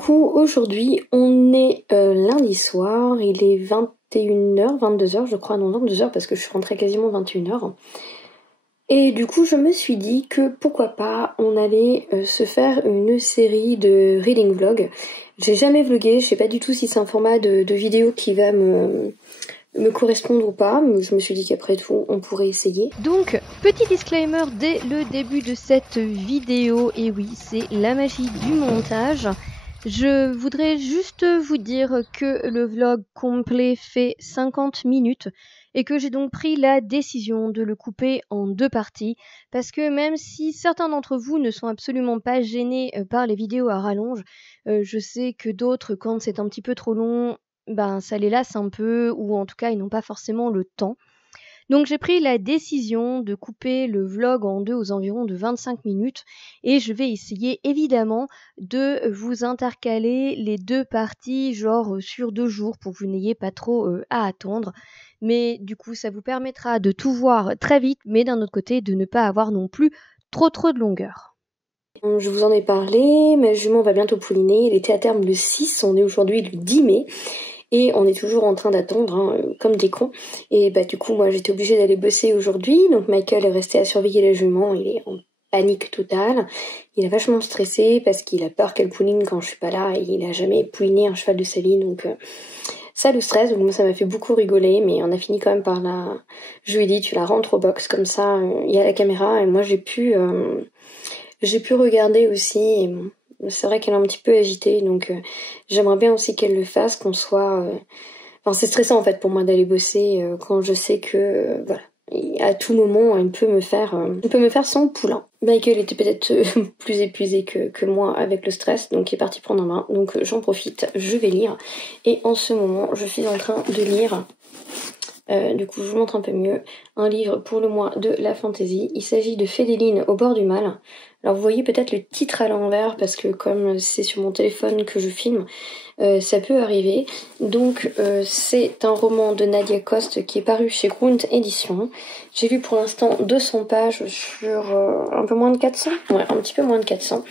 coup aujourd'hui on est lundi soir, il est 21h, 22h je crois, non 22h parce que je suis rentrée quasiment 21h. Et du coup je me suis dit que pourquoi pas on allait se faire une série de reading vlog. J'ai jamais vlogué, je sais pas du tout si c'est un format de vidéo qui va me correspondre ou pas, mais je me suis dit qu'après tout on pourrait essayer. Donc petit disclaimer dès le début de cette vidéo, et oui c'est la magie du montage. Je voudrais juste vous dire que le vlog complet fait 50 minutes et que j'ai donc pris la décision de le couper en 2 parties parce que même si certains d'entre vous ne sont absolument pas gênés par les vidéos à rallonge, je sais que d'autres, quand c'est un petit peu trop long, ben ça les lasse un peu, ou en tout cas ils n'ont pas forcément le temps. Donc j'ai pris la décision de couper le vlog en 2 aux environs de 25 minutes et je vais essayer évidemment de vous intercaler les 2 parties genre sur 2 jours pour que vous n'ayez pas trop à attendre. Mais du coup ça vous permettra de tout voir très vite, mais d'un autre côté de ne pas avoir non plus trop de longueur. Je vous en ai parlé, ma jument va bientôt pouliner, elle était à terme le 6, on est aujourd'hui le 10 mai. Et on est toujours en train d'attendre, hein, comme des cons. Et bah du coup, moi j'étais obligée d'aller bosser aujourd'hui. Donc Michael est resté à surveiller la jument, il est en panique totale. Il est vachement stressé parce qu'il a peur qu'elle pouline quand je suis pas là. Et il a jamais pouliné un cheval de sa vie, donc ça le stresse. Donc moi ça m'a fait beaucoup rigoler, mais on a fini quand même par la... Je lui ai dit, tu la rentres au box, comme ça, il y a la caméra. Et moi j'ai pu regarder aussi... Et, c'est vrai qu'elle est un petit peu agitée, donc j'aimerais bien aussi qu'elle le fasse, qu'on soit... Enfin, c'est stressant en fait pour moi d'aller bosser quand je sais que, voilà, à tout moment, elle peut me faire son poulain. Michael était peut-être plus épuisé que moi avec le stress, donc il est parti prendre en main, donc j'en profite, je vais lire. Et en ce moment, je suis en train de lire... du coup, je vous montre un peu mieux. Un livre pour le mois de la fantasy. Il s'agit de Fédéline au bord du mal. Alors vous voyez peut-être le titre à l'envers parce que comme c'est sur mon téléphone que je filme, ça peut arriver. Donc c'est un roman de Nadia Coste qui est paru chez Grunt Éditions. J'ai lu pour l'instant 200 pages sur un peu moins de 400. Ouais, un petit peu moins de 400.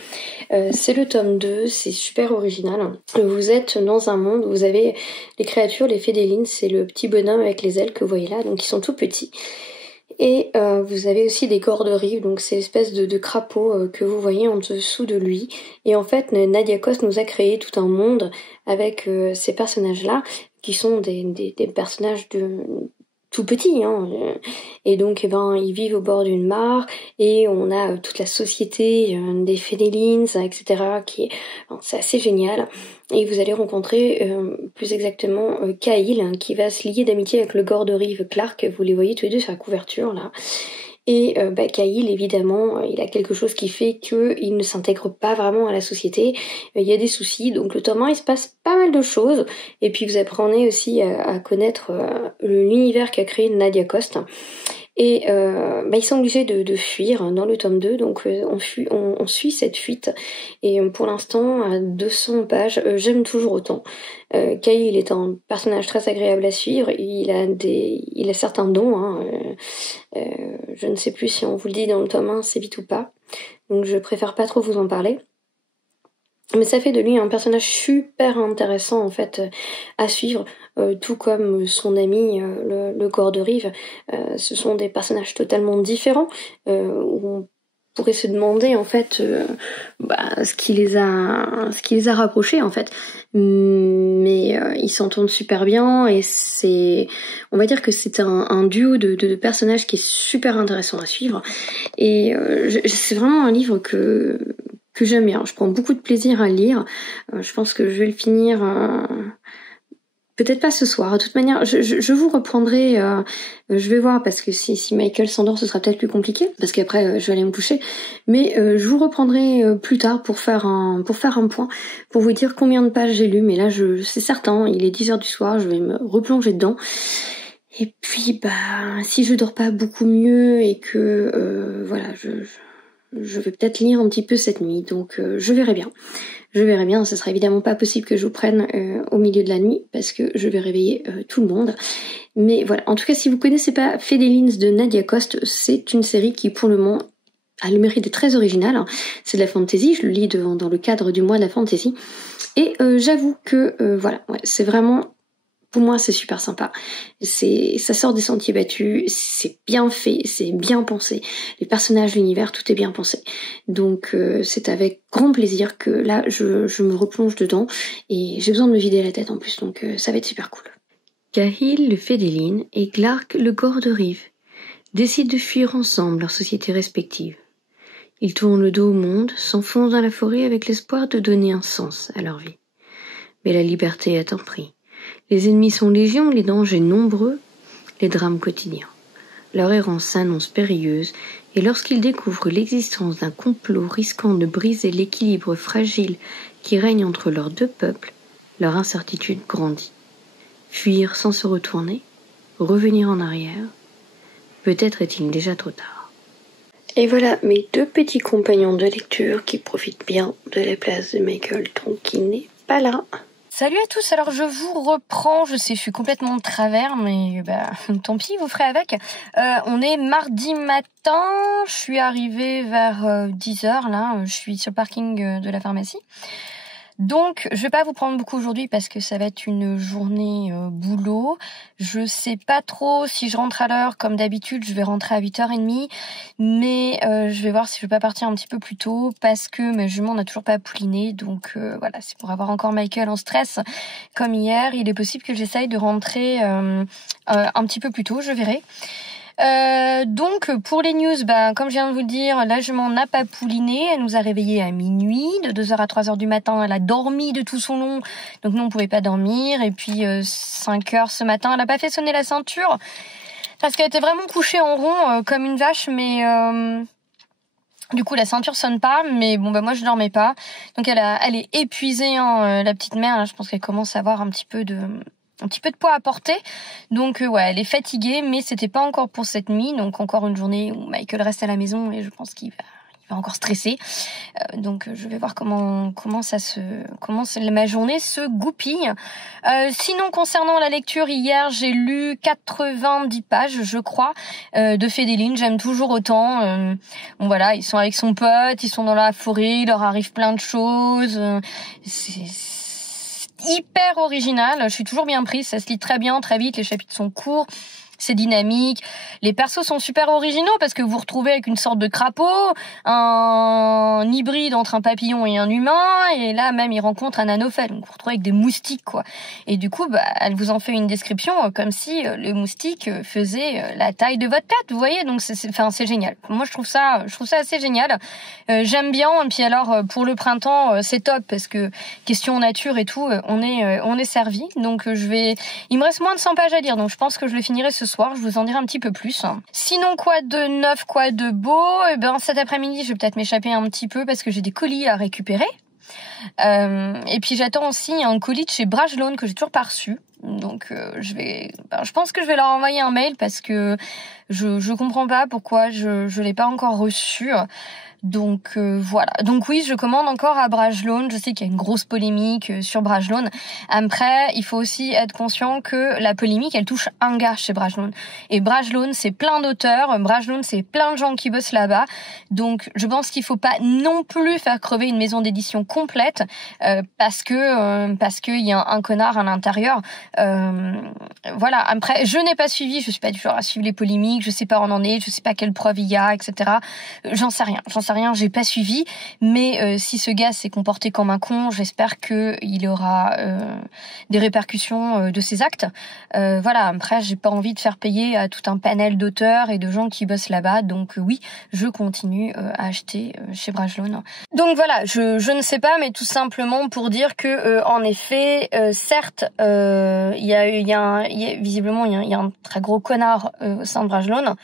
C'est le tome 2, c'est super original. Vous êtes dans un monde où vous avez les créatures, les Fédélines, c'est le petit bonhomme avec les ailes que vous voyez là, donc ils sont tout petits. Et vous avez aussi des cordes-rives, donc c'est l'espèce de crapaud que vous voyez en dessous de lui. Et en fait, Nadia Coste nous a créé tout un monde avec ces personnages-là, qui sont des personnages tout petits, hein. Et donc, ils vivent au bord d'une mare, et on a toute la société des Fédélines, etc., c'est assez génial. Et vous allez rencontrer plus exactement Caïl, hein, qui va se lier d'amitié avec le Gorderive Clark. Vous les voyez tous les deux sur la couverture là. Et Caïl, évidemment, il a quelque chose qui fait qu'il ne s'intègre pas vraiment à la société. Il y a des soucis, donc le tome 1, il se passe pas mal de choses. Et puis vous apprenez aussi à connaître l'univers qu'a créé Nadia Coste. Et ils sont obligés de fuir dans le tome 2, donc on suit cette fuite. Et pour l'instant, à 200 pages, j'aime toujours autant. Caïl est un personnage très agréable à suivre, il a certains dons, hein, je ne sais plus si on vous le dit dans le tome 1, c'est vite ou pas, donc je préfère pas trop vous en parler. Mais ça fait de lui un personnage super intéressant en fait à suivre, tout comme son ami le Gorderive. Ce sont des personnages totalement différents où on pourrait se demander en fait ce qui les a rapprochés en fait. Mais ils s'entendent super bien et on va dire que c'est un duo de personnages qui est super intéressant à suivre. Et c'est vraiment un livre que j'aime bien. Je prends beaucoup de plaisir à le lire. Je pense que je vais le finir... peut-être pas ce soir. De toute manière, je vous reprendrai... je vais voir, parce que si Michael s'endort, ce sera peut-être plus compliqué, parce qu'après, je vais aller me coucher. Mais je vous reprendrai plus tard pour faire un point, pour vous dire combien de pages j'ai lu. Mais là, c'est certain, il est 10h du soir, je vais me replonger dedans. Et puis, si je dors pas beaucoup mieux et que... voilà, je vais peut-être lire un petit peu cette nuit, donc je verrai bien. Ce sera évidemment pas possible que je vous prenne au milieu de la nuit, parce que je vais réveiller tout le monde. Mais voilà, en tout cas, si vous connaissez pas Fédélines de Nadia Coste, c'est une série qui pour le moment a le mérite d'être très original. Hein. C'est de la fantasy, je le lis dans le cadre du mois de la fantasy. Et j'avoue que voilà, ouais, c'est vraiment, pour moi c'est super sympa. Ça sort des sentiers battus, c'est bien fait, c'est bien pensé. Les personnages, l'univers, tout est bien pensé. Donc c'est avec grand plaisir que là je me replonge dedans et j'ai besoin de me vider la tête en plus, donc ça va être super cool. Cahill, le Fédéline, et Clark, le Gorderive, décident de fuir ensemble leurs sociétés respectives. Ils tournent le dos au monde, s'enfoncent dans la forêt avec l'espoir de donner un sens à leur vie. Mais la liberté est un prix. Les ennemis sont légion, les dangers nombreux, les drames quotidiens. Leur errance s'annonce périlleuse, et lorsqu'ils découvrent l'existence d'un complot risquant de briser l'équilibre fragile qui règne entre leurs deux peuples, leur incertitude grandit. Fuir sans se retourner, revenir en arrière, peut-être est-il déjà trop tard. Et voilà mes deux petits compagnons de lecture qui profitent bien de la place de Michael, donc qui n'est pas là. Salut à tous, alors je vous reprends, je sais je suis complètement de travers, mais tant pis, vous ferez avec. On est mardi matin, je suis arrivée vers 10h là, je suis sur le parking de la pharmacie. Donc, je vais pas vous prendre beaucoup aujourd'hui parce que ça va être une journée boulot. Je sais pas trop si je rentre à l'heure. Comme d'habitude, je vais rentrer à 8h30. Mais je vais voir si je vais pas partir un petit peu plus tôt parce que ma jument n'a toujours pas pouliné. Donc voilà, c'est pour avoir encore Michael en stress comme hier. Il est possible que j'essaye de rentrer un petit peu plus tôt, je verrai. Donc pour les news, comme je viens de vous le dire, la jument n'a pas pouliné, elle nous a réveillés à minuit, de 2h à 3h du matin, elle a dormi de tout son long, donc nous on pouvait pas dormir, et puis 5h ce matin, elle a pas fait sonner la ceinture, parce qu'elle était vraiment couchée en rond comme une vache, mais du coup la ceinture sonne pas, mais bon moi je dormais pas, donc elle est épuisée, hein, la petite mère, là, je pense qu'elle commence à avoir un petit peu de poids à porter, donc ouais, elle est fatiguée, mais c'était pas encore pour cette nuit, donc encore une journée où Michael reste à la maison et je pense qu'il va encore stresser, donc je vais voir comment ma journée se goupille. Sinon concernant la lecture, hier j'ai lu 90 pages je crois de Fédéline, j'aime toujours autant. Bon voilà, ils sont avec son pote, ils sont dans la forêt, il leur arrive plein de choses, c'est hyper original, je suis toujours bien prise, ça se lit très bien, très vite, les chapitres sont courts, c'est dynamique, les persos sont super originaux parce que vous vous retrouvez avec une sorte de crapaud, un hybride entre un papillon et un humain, et là même il rencontre un anophèle, donc vous vous retrouvez avec des moustiques quoi. Et du coup elle vous en fait une description comme si le moustique faisait la taille de votre tête, vous voyez, donc c'est génial. Moi je trouve ça assez génial. J'aime bien, et puis alors pour le printemps c'est top parce que question nature et tout, on est servi, donc il me reste moins de 100 pages à lire, donc je pense que je le finirai ce soir, je vous en dirai un petit peu plus. Sinon, quoi de neuf, quoi de beau? Cet après-midi, je vais peut-être m'échapper un petit peu parce que j'ai des colis à récupérer. Et puis j'attends aussi un colis de chez Brajlon que j'ai toujours pas reçu. Donc je pense que je vais leur envoyer un mail parce que je comprends pas pourquoi je l'ai pas encore reçu. Donc voilà. Donc oui, je commande encore à Brajlon. Je sais qu'il y a une grosse polémique sur Brajlon. Après, il faut aussi être conscient que la polémique, elle touche un gars chez Brajlon. Et Brajlon, c'est plein d'auteurs. Brajlon, c'est plein de gens qui bossent là-bas. Donc je pense qu'il faut pas non plus faire crever une maison d'édition complète parce qu'il y a un connard à l'intérieur. Voilà. Après, je n'ai pas suivi. Je suis pas du genre à suivre les polémiques. Je sais pas où on en est. Je sais pas quelle preuve il y a, etc. J'en sais rien, j'ai pas suivi, mais si ce gars s'est comporté comme un con, j'espère qu'il aura des répercussions de ses actes. Voilà, après j'ai pas envie de faire payer à tout un panel d'auteurs et de gens qui bossent là-bas, donc oui, je continue à acheter chez Brajlon. Donc voilà, je ne sais pas, mais tout simplement pour dire que en effet, certes, visiblement il y a un très gros connard au sein de Brajlon,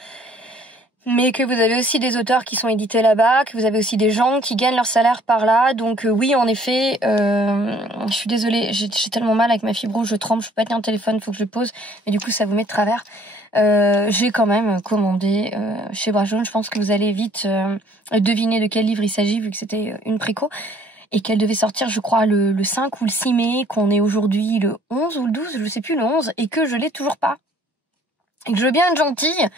mais que vous avez aussi des auteurs qui sont édités là-bas, que vous avez aussi des gens qui gagnent leur salaire par là. Donc oui, en effet, je suis désolée, j'ai tellement mal avec ma fibrose, je tremble, je peux pas tenir le téléphone, faut que je le pose, mais du coup ça vous met de travers. J'ai quand même commandé chez Brajlon, je pense que vous allez vite deviner de quel livre il s'agit, vu que c'était une préco, et qu'elle devait sortir, je crois, le 5 ou le 6 mai, qu'on est aujourd'hui le 11 ou le 12, je sais plus, le 11, et que je l'ai toujours pas. Et que je veux bien être gentille,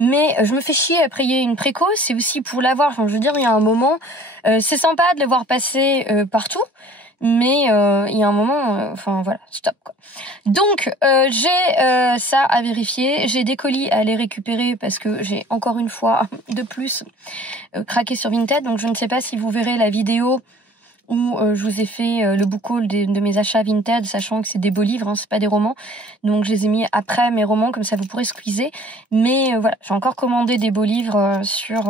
mais je me fais chier à payer une préco, c'est aussi pour l'avoir. Enfin, je veux dire, il y a un moment, c'est sympa de le voir passer partout, mais il y a un moment, enfin voilà, stop quoi. Donc j'ai ça à vérifier, j'ai des colis à aller récupérer parce que j'ai encore une fois de plus craqué sur Vinted, donc je ne sais pas si vous verrez la vidéo où je vous ai fait le book haul de mes achats Vinted, sachant que c'est des beaux livres, hein, c'est pas des romans. Donc je les ai mis après mes romans, comme ça vous pourrez squeezer. Mais voilà, j'ai encore commandé des beaux livres sur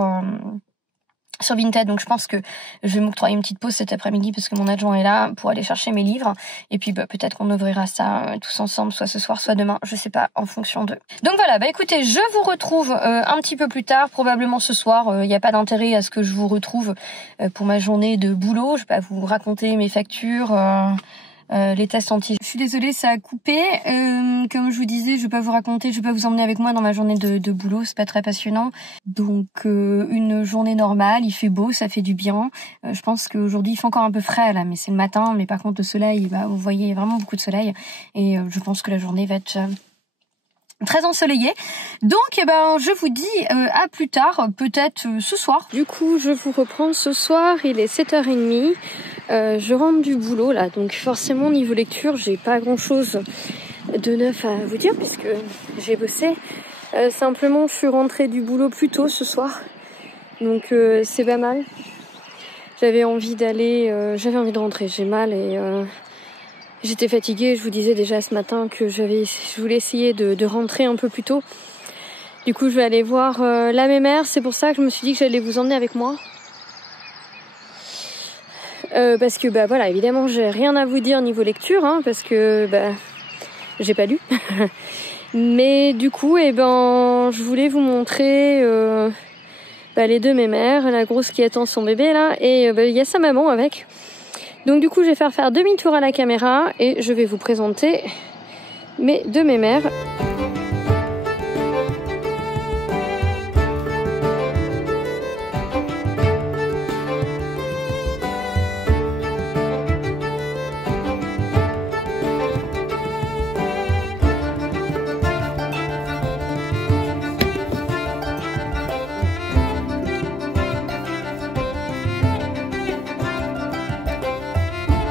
Vinted, donc je pense que je vais m'octroyer une petite pause cet après-midi parce que mon adjoint est là pour aller chercher mes livres. Et puis peut-être qu'on ouvrira ça tous ensemble, soit ce soir, soit demain, je sais pas, en fonction d'eux. Donc voilà, écoutez, je vous retrouve un petit peu plus tard, probablement ce soir. Il n'y a pas d'intérêt à ce que je vous retrouve pour ma journée de boulot. Je vais pas vous raconter mes factures. Les tests anti. Je suis désolée, ça a coupé. Comme je vous disais, je vais pas vous raconter, je vais pas vous emmener avec moi dans ma journée de boulot, c'est pas très passionnant. Donc une journée normale, il fait beau, ça fait du bien. Je pense qu'aujourd'hui il fait encore un peu frais là, mais c'est le matin. Mais par contre le soleil, vous voyez vraiment beaucoup de soleil, et je pense que la journée va être très ensoleillé. Donc je vous dis à plus tard, peut-être ce soir. Du coup, je vous reprends ce soir, il est 7h30. Je rentre du boulot là, donc forcément niveau lecture, j'ai pas grand chose de neuf à vous dire puisque j'ai bossé. Simplement, je suis rentrée du boulot plus tôt ce soir, donc c'est pas mal. J'avais envie de rentrer, j'ai mal et j'étais fatiguée. Je vous disais déjà ce matin que je voulais essayer de rentrer un peu plus tôt. Du coup, je vais aller voir la mémère. C'est pour ça que je me suis dit que j'allais vous emmener avec moi. Parce que voilà, évidemment, j'ai rien à vous dire niveau lecture, hein, parce que j'ai pas lu. Mais du coup, je voulais vous montrer les deux mémères, la grosse qui attend son bébé là, et il y a sa maman avec. Donc du coup, je vais faire demi-tour à la caméra et je vais vous présenter mes deux mémères.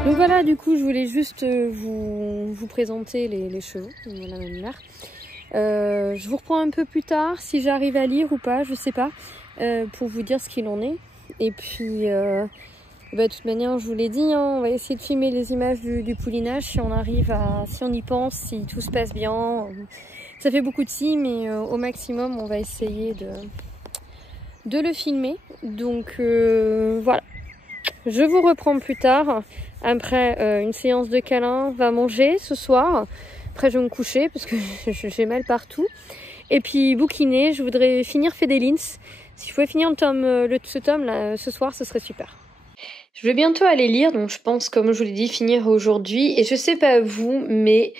Donc voilà, du coup, je voulais juste vous présenter les chevaux de la même mère. Je vous reprends un peu plus tard, si j'arrive à lire ou pas, je sais pas, pour vous dire ce qu'il en est. Et puis, de toute manière, je vous l'ai dit, hein, on va essayer de filmer les images du poulinage si on y pense, si tout se passe bien. Ça fait beaucoup de si, mais au maximum, on va essayer de le filmer. Donc voilà, je vous reprends plus tard. Après une séance de câlin, va manger ce soir. Après je vais me coucher parce que j'ai mal partout. Et puis bouquiner, je voudrais finir Fedelins. Si je pouvais finir ce tome là ce soir, ce serait super. Je vais bientôt aller lire, donc je pense, comme je vous l'ai dit, finir aujourd'hui. Et je sais pas vous, mais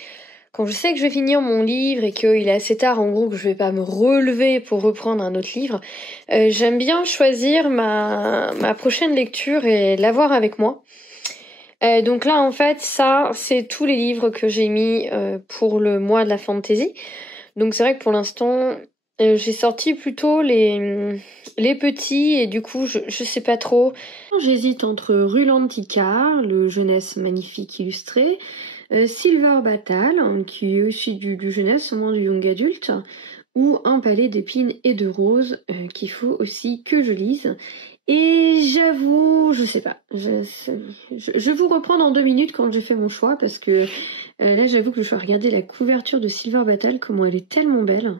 quand je sais que je vais finir mon livre et qu'il est assez tard, en gros, que je vais pas me relever pour reprendre un autre livre, j'aime bien choisir ma prochaine lecture et l'avoir avec moi. Donc là, en fait, ça, c'est tous les livres que j'ai mis pour le mois de la fantasy. Donc c'est vrai que pour l'instant, j'ai sorti plutôt les petits et du coup, je sais pas trop. J'hésite entre Rulantica, le jeunesse magnifique illustré, Silver Battle, qui est aussi du jeunesse, seulement du young adulte, ou Un palais d'épines et de roses, qu'il faut aussi que je lise. Et j'avoue, je sais pas, je vous reprends dans 2 minutes quand j'ai fait mon choix, parce que là j'avoue que je vais regarder la couverture de Silver Battle, comment elle est tellement belle.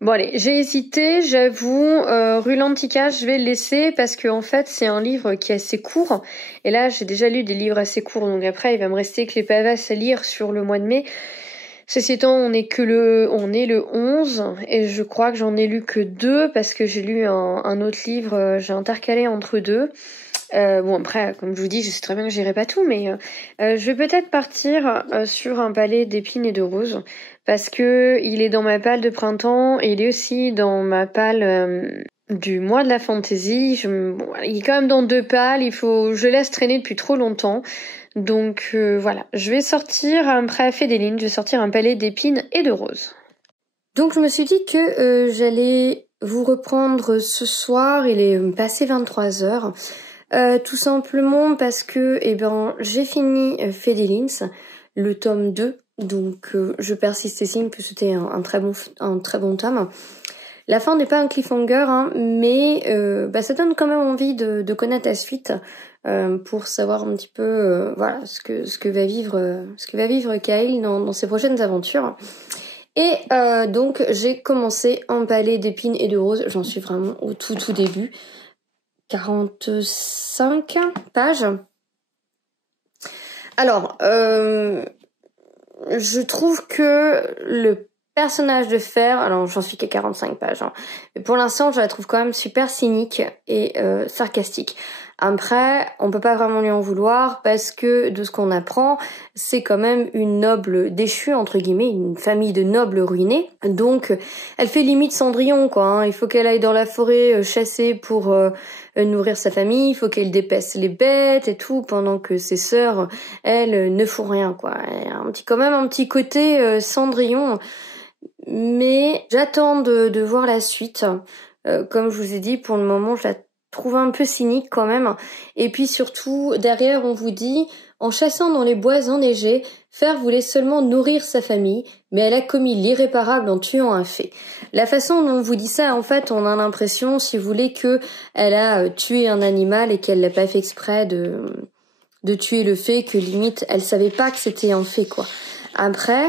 Bon allez, j'ai hésité, j'avoue, Rulantica je vais le laisser parce que en fait c'est un livre qui est assez court, et là j'ai déjà lu des livres assez courts, donc après il va me rester que les Pavas à lire sur le mois de mai. Ceci étant, on est le 11 et je crois que j'en ai lu que 2 parce que j'ai lu un autre livre, j'ai intercalé entre 2. Bon après, comme je vous dis, je sais très bien que j'irai pas tout, mais je vais peut-être partir sur Un palais d'épines et de roses parce que il est dans ma palle de printemps et il est aussi dans ma palle du mois de la fantasy. Il est quand même dans 2 palles, je laisse traîner depuis trop longtemps. Donc voilà, je vais sortir après Fedelin, je vais sortir Un palais d'épines et de roses. Donc je me suis dit que j'allais vous reprendre ce soir, il est passé 23h, tout simplement parce que j'ai fini Fedelins, le tome 2, donc je persiste et signe que c'était un très bon tome. La fin n'est pas un cliffhanger, hein, mais ça donne quand même envie de connaître la suite pour savoir un petit peu voilà ce que va vivre Kyle dans ses prochaines aventures. Et donc j'ai commencé Empalé d'épines et de roses, j'en suis vraiment au tout début. 45 pages. Alors, je trouve que le personnage de Fer, alors j'en suis qu'à 45 pages, hein, mais pour l'instant je la trouve quand même super cynique et sarcastique. Après, on peut pas vraiment lui en vouloir parce que de ce qu'on apprend, c'est quand même une noble déchue, entre guillemets, une famille de nobles ruinés. Donc, elle fait limite Cendrillon, quoi. Hein. Il faut qu'elle aille dans la forêt chasser pour nourrir sa famille, il faut qu'elle dépaisse les bêtes et tout, pendant que ses sœurs, elles, ne font rien, quoi. Elle a quand même un petit côté Cendrillon. Mais j'attends de voir la suite. Comme je vous ai dit, pour le moment, je la trouve un peu cynique quand même. Et puis surtout, derrière, on vous dit, en chassant dans les bois enneigés, Fer voulait seulement nourrir sa famille, mais elle a commis l'irréparable en tuant un fée. La façon dont on vous dit ça, en fait, on a l'impression, si vous voulez, que elle a tué un animal et qu'elle l'a pas fait exprès de tuer le fée, que limite, elle savait pas que c'était un fée, quoi. Après,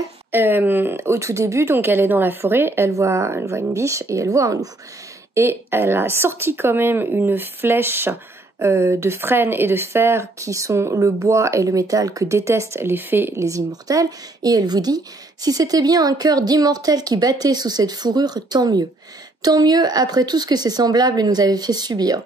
au tout début, donc elle est dans la forêt, elle voit une biche et elle voit un loup. Et elle a sorti quand même une flèche de frêne et de fer qui sont le bois et le métal que détestent les fées, les immortels. Et elle vous dit, si c'était bien un cœur d'immortel qui battait sous cette fourrure, tant mieux. Tant mieux après tout ce que ses semblables nous avaient fait subir.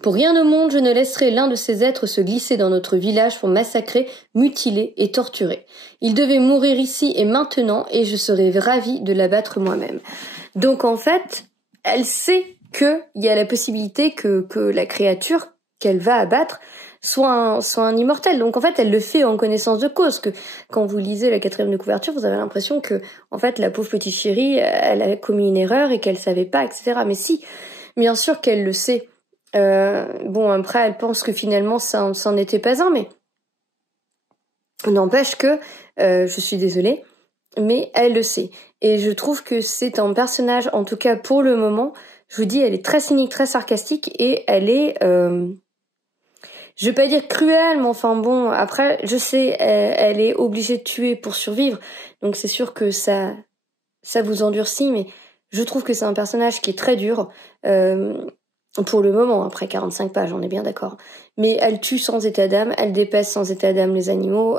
Pour rien au monde, je ne laisserai l'un de ces êtres se glisser dans notre village pour massacrer, mutiler et torturer. Il devait mourir ici et maintenant, et je serais ravie de l'abattre moi-même. Donc en fait, elle sait qu'il y a la possibilité que la créature qu'elle va abattre soit un immortel. Donc en fait, elle le fait en connaissance de cause. Que quand vous lisez la 4e de couverture, vous avez l'impression que en fait la pauvre petite chérie, elle a commis une erreur et qu'elle savait pas, etc. Mais si, bien sûr qu'elle le sait. Bon, après, elle pense que finalement, ça n'en était pas un, mais n'empêche que, je suis désolée, mais elle le sait. Et je trouve que c'est un personnage, en tout cas pour le moment, je vous dis, elle est très cynique, très sarcastique, et elle est, je vais pas dire cruelle, mais enfin bon, après, je sais, elle est obligée de tuer pour survivre, donc c'est sûr que ça vous endurcit, mais je trouve que c'est un personnage qui est très dur, pour le moment, après 45 pages, on est bien d'accord. Mais elle tue sans état d'âme, elle dépasse sans état d'âme les animaux,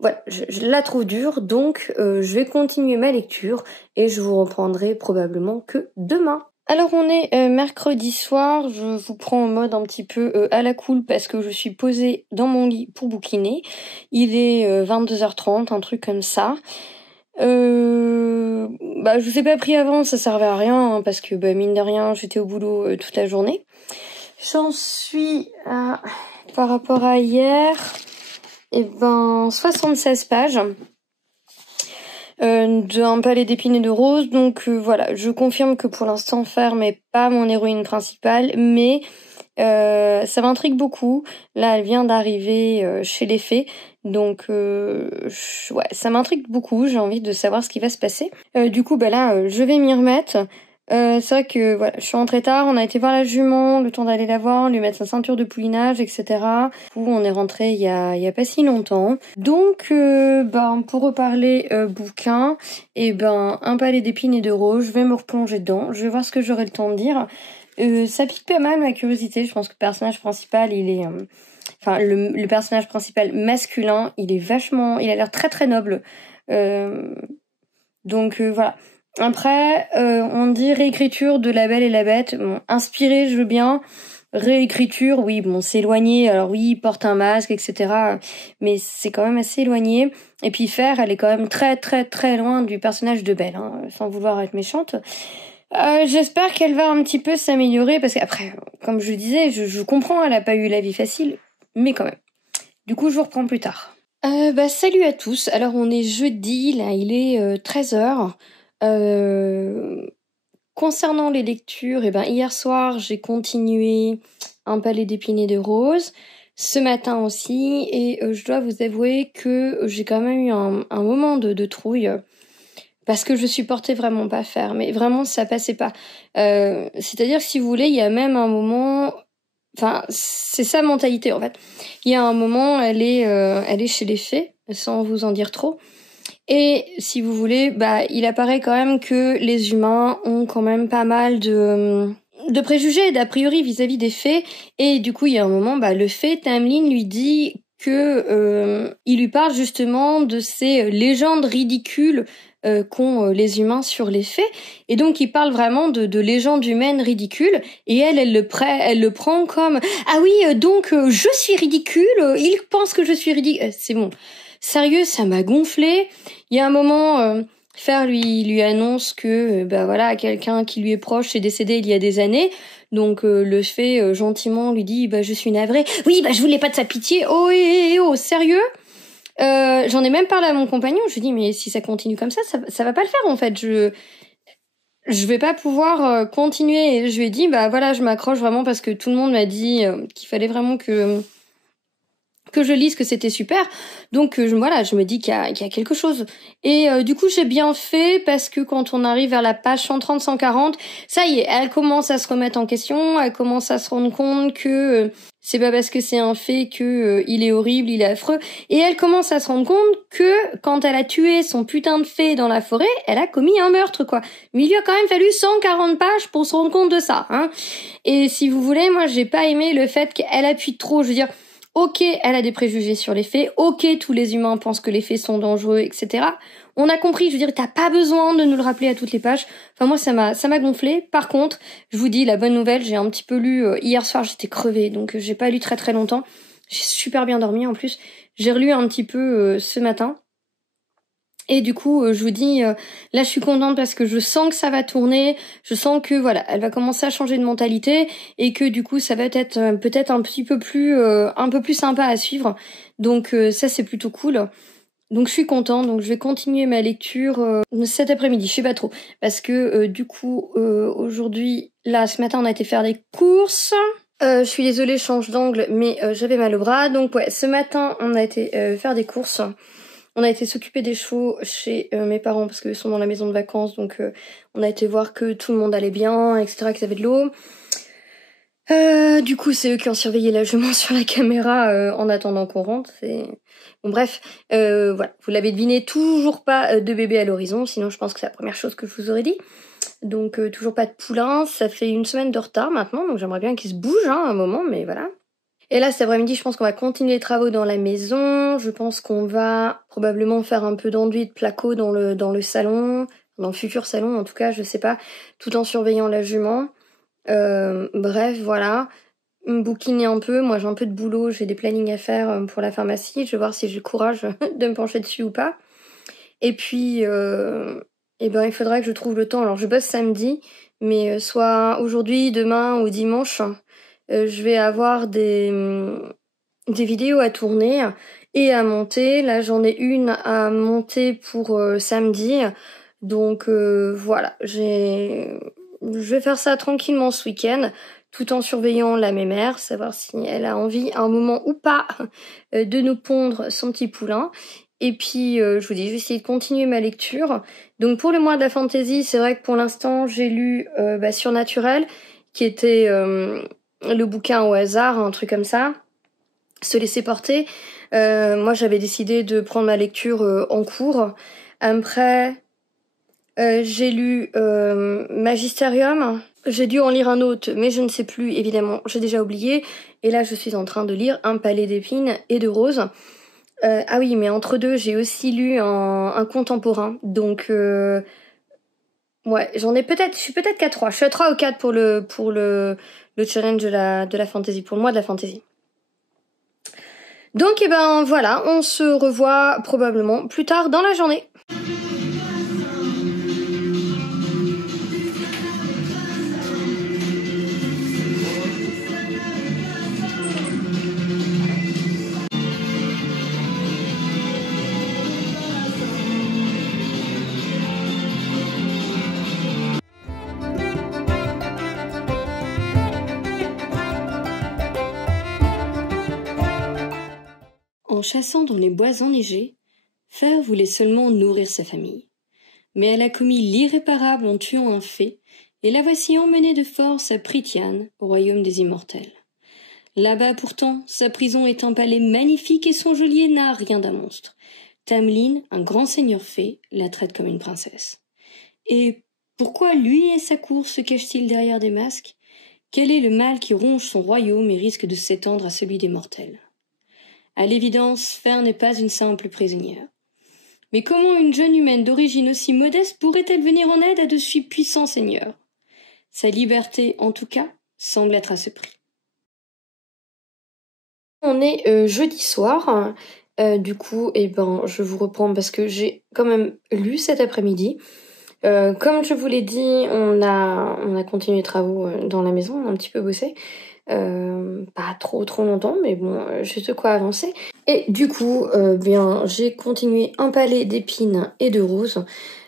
voilà, je la trouve dure, donc je vais continuer ma lecture et je vous reprendrai probablement que demain. Alors on est mercredi soir, je vous prends en mode un petit peu à la cool parce que je suis posée dans mon lit pour bouquiner. Il est 22h30, un truc comme ça. Je vous ai pas pris avant, ça servait à rien, hein, parce que mine de rien, j'étais au boulot toute la journée. J'en suis à, par rapport à hier, 76 pages d'un palais d'épines et de roses. Donc voilà, je confirme que pour l'instant Fer n'est pas mon héroïne principale, mais ça m'intrigue beaucoup. Là, elle vient d'arriver chez les fées, donc ouais, ça m'intrigue beaucoup. J'ai envie de savoir ce qui va se passer. Du coup, là, je vais m'y remettre. C'est vrai que voilà, je suis rentrée tard, on a été voir la jument, le temps d'aller la voir, lui mettre sa ceinture de poulinage, etc. Du coup, on est rentré il y a pas si longtemps. Donc, pour reparler bouquin, un palais d'épines et de roses, je vais me replonger dedans, je vais voir ce que j'aurai le temps de dire. Ça pique pas mal ma curiosité, je pense que le personnage principal, il est... le personnage principal masculin, il a l'air très très noble. Donc voilà. Après, on dit réécriture de La Belle et la Bête. Bon, inspiré, je veux bien. Réécriture, oui, bon, c'est éloigné. Alors oui, il porte un masque, etc. Mais c'est quand même assez éloigné. Et puis Fer, elle est quand même très très très loin du personnage de Belle, hein, sans vouloir être méchante. J'espère qu'elle va un petit peu s'améliorer, parce qu'après, comme je disais, je comprends, elle a pas eu la vie facile, mais quand même. Du coup, je vous reprends plus tard. Salut à tous. Alors, on est jeudi, là, il est 13h. Concernant les lectures, hier soir, j'ai continué Un palais d'épines et de roses. Ce matin aussi, et je dois vous avouer que j'ai quand même eu un moment de trouille. Parce que je supportais vraiment pas faire, mais vraiment ça passait pas. C'est-à-dire que si vous voulez, il y a même un moment, enfin c'est sa mentalité en fait. Il y a un moment, elle est chez les fées, sans vous en dire trop. Et si vous voulez, il apparaît quand même que les humains ont quand même pas mal de préjugés, d'a priori vis-à-vis des fées. Et du coup, il y a un moment, le fée Tamlin lui dit que il lui parle justement de ces légendes ridicules qu'ont les humains sur les fées, et donc il parle vraiment de légendes humaines ridicules, et elle le prend comme ah oui donc je suis ridicule, il pense que je suis ridicule. C'est bon, sérieux, ça m'a gonflé. Il y a un moment, Fer lui annonce que voilà, quelqu'un qui lui est proche est décédé il y a des années. Donc le fée gentiment lui dit je suis navré. Oui, je voulais pas de sa pitié. Oh sérieux? J'en ai même parlé à mon compagnon, je lui dis mais si ça continue comme ça va pas le faire en fait. Je vais pas pouvoir continuer. Et je lui ai dit voilà, je m'accroche vraiment parce que tout le monde m'a dit qu'il fallait vraiment que je lise, que c'était super. Donc je me dis qu'il y a quelque chose. Et du coup j'ai bien fait, parce que quand on arrive vers la page 130, 140, ça y est, elle commence à se remettre en question, elle commence à se rendre compte que c'est pas parce que c'est un fait que il est horrible, il est affreux. Et elle commence à se rendre compte que quand elle a tué son putain de fée dans la forêt, elle a commis un meurtre, quoi. Mais il lui a quand même fallu 140 pages pour se rendre compte de ça, hein. Et si vous voulez, moi j'ai pas aimé le fait qu'elle appuie trop, je veux dire. Ok, elle a des préjugés sur les fées. Ok, tous les humains pensent que les fées sont dangereux, etc. On a compris, je veux dire, t'as pas besoin de nous le rappeler à toutes les pages. Enfin, moi, ça m'a gonflé. Par contre, je vous dis, la bonne nouvelle, j'ai un petit peu lu, hier soir, j'étais crevée, donc j'ai pas lu très très longtemps. J'ai super bien dormi, en plus. J'ai relu un petit peu ce matin. Et du coup, je vous dis, là, je suis contente parce que je sens que ça va tourner. Je sens que, voilà, elle va commencer à changer de mentalité et que, du coup, ça va être peut-être un peu plus sympa à suivre. Donc, ça, c'est plutôt cool. Donc, je suis contente. Donc, je vais continuer ma lecture cet après-midi. Je sais pas trop. Parce que, du coup, aujourd'hui, là, ce matin, on a été faire des courses. Je suis désolée, je change d'angle, mais j'avais mal au bras. Donc, ouais, ce matin, on a été faire des courses. On a été s'occuper des chevaux chez mes parents parce qu'ils sont dans la maison de vacances, donc on a été voir que tout le monde allait bien, etc., qu'ils avaient de l'eau. Du coup, c'est eux qui ont surveillé la jument sur la caméra en attendant qu'on rentre. Bon, bref, voilà, vous l'avez deviné, toujours pas de bébé à l'horizon, sinon je pense que c'est la première chose que je vous aurais dit. Donc toujours pas de poulain, ça fait une semaine de retard maintenant, donc j'aimerais bien qu'il se bouge un moment, mais voilà. Et là, cet après-midi, je pense qu'on va continuer les travaux dans la maison. Je pense qu'on va probablement faire un peu d'enduit de placo dans le salon, dans le futur salon en tout cas, je sais pas, tout en surveillant la jument. Bref, voilà. Me bouquiner un peu. Moi, j'ai un peu de boulot, j'ai des plannings à faire pour la pharmacie. Je vais voir si j'ai le courage de me pencher dessus ou pas. Et puis, il faudra que je trouve le temps. Alors, je bosse samedi, mais soit aujourd'hui, demain ou dimanche, je vais avoir des vidéos à tourner et à monter. Là, j'en ai une à monter pour samedi. Donc voilà, je vais faire ça tranquillement ce week-end, tout en surveillant la mémère, savoir si elle a envie à un moment ou pas de nous pondre son petit poulain. Et puis, je vous dis, je vais essayer de continuer ma lecture. Donc pour le mois de la fantasy, c'est vrai que pour l'instant, j'ai lu Surnaturel, qui était le bouquin au hasard, un truc comme ça, se laisser porter. Moi, j'avais décidé de prendre ma lecture en cours. Après, j'ai lu Magisterium. J'ai dû en lire un autre, mais je ne sais plus, évidemment, j'ai déjà oublié. Et là, je suis en train de lire Un palais d'épines et de roses. Ah oui, mais entre deux, j'ai aussi lu un contemporain. Donc, ouais, je suis peut-être qu'à 3. Je suis à 3 ou 4 pour le challenge de la fantasy, pour le mois de la fantasy. Donc, voilà, on se revoit probablement plus tard dans la journée. En chassant dans les bois enneigés, Fer voulait seulement nourrir sa famille. Mais elle a commis l'irréparable en tuant un fée, et la voici emmenée de force à Prythian, au royaume des immortels. Là-bas pourtant, sa prison est un palais magnifique et son geôlier n'a rien d'un monstre. Tamlin, un grand seigneur fée, la traite comme une princesse. Et pourquoi lui et sa cour se cachent-ils derrière des masques? Quel est le mal qui ronge son royaume et risque de s'étendre à celui des mortels? À l'évidence, Fer n'est pas une simple prisonnière. Mais comment une jeune humaine d'origine aussi modeste pourrait-elle venir en aide à de si puissants seigneurs? Sa liberté, en tout cas, semble être à ce prix. On est jeudi soir, du coup, je vous reprends parce que j'ai quand même lu cet après-midi. Comme je vous l'ai dit, on a continué les travaux dans la maison, on a un petit peu bossé. Pas trop longtemps, mais bon, j'ai de quoi avancer. Et du coup, j'ai continué un palais d'épines et de roses.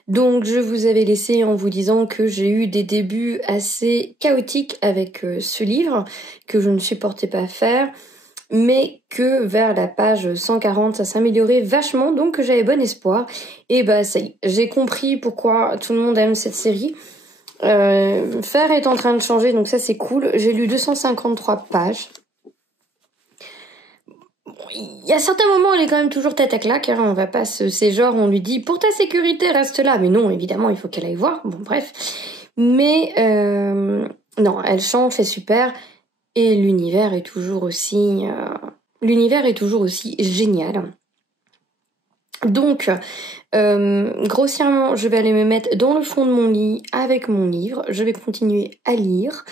Donc je vous avais laissé en vous disant que j'ai eu des débuts assez chaotiques avec ce livre, que je ne supportais pas faire, mais que vers la page 140 ça s'améliorait vachement, donc j'avais bon espoir. Et ça y est, j'ai compris pourquoi tout le monde aime cette série. Fer est en train de changer, donc ça c'est cool. J'ai lu 253 pages. Il y a certains moments, elle est quand même toujours tête à claque, hein, on va pas c'est genre, on lui dit, pour ta sécurité, reste là. Mais non, évidemment, il faut qu'elle aille voir. Bon, bref. Mais, non, elle change, c'est super. Et l'univers est toujours aussi génial. Donc, grossièrement, je vais aller me mettre dans le fond de mon lit avec mon livre. Je vais continuer à lire.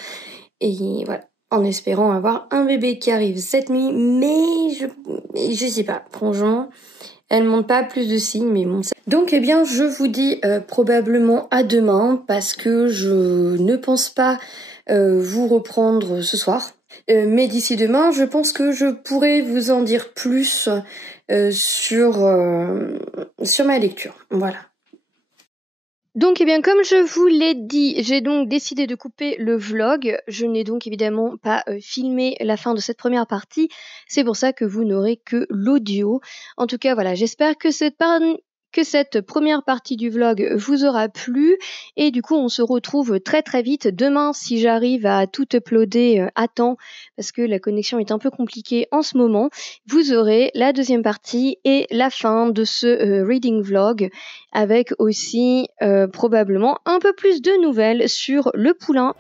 Et voilà. En espérant avoir un bébé qui arrive cette nuit, mais je sais pas, franchement, elle montre pas plus de signes, mais bon. Donc je vous dis probablement à demain, parce que je ne pense pas vous reprendre ce soir. Mais d'ici demain, je pense que je pourrai vous en dire plus sur ma lecture. Voilà. Donc, comme je vous l'ai dit, j'ai donc décidé de couper le vlog. Je n'ai donc évidemment pas filmé la fin de cette première partie. C'est pour ça que vous n'aurez que l'audio. En tout cas, voilà, j'espère que cette première partie du vlog vous aura plu. Et du coup, on se retrouve très vite demain si j'arrive à tout uploader à temps, parce que la connexion est un peu compliquée en ce moment. Vous aurez la deuxième partie et la fin de ce reading vlog, avec aussi probablement un peu plus de nouvelles sur le poulain.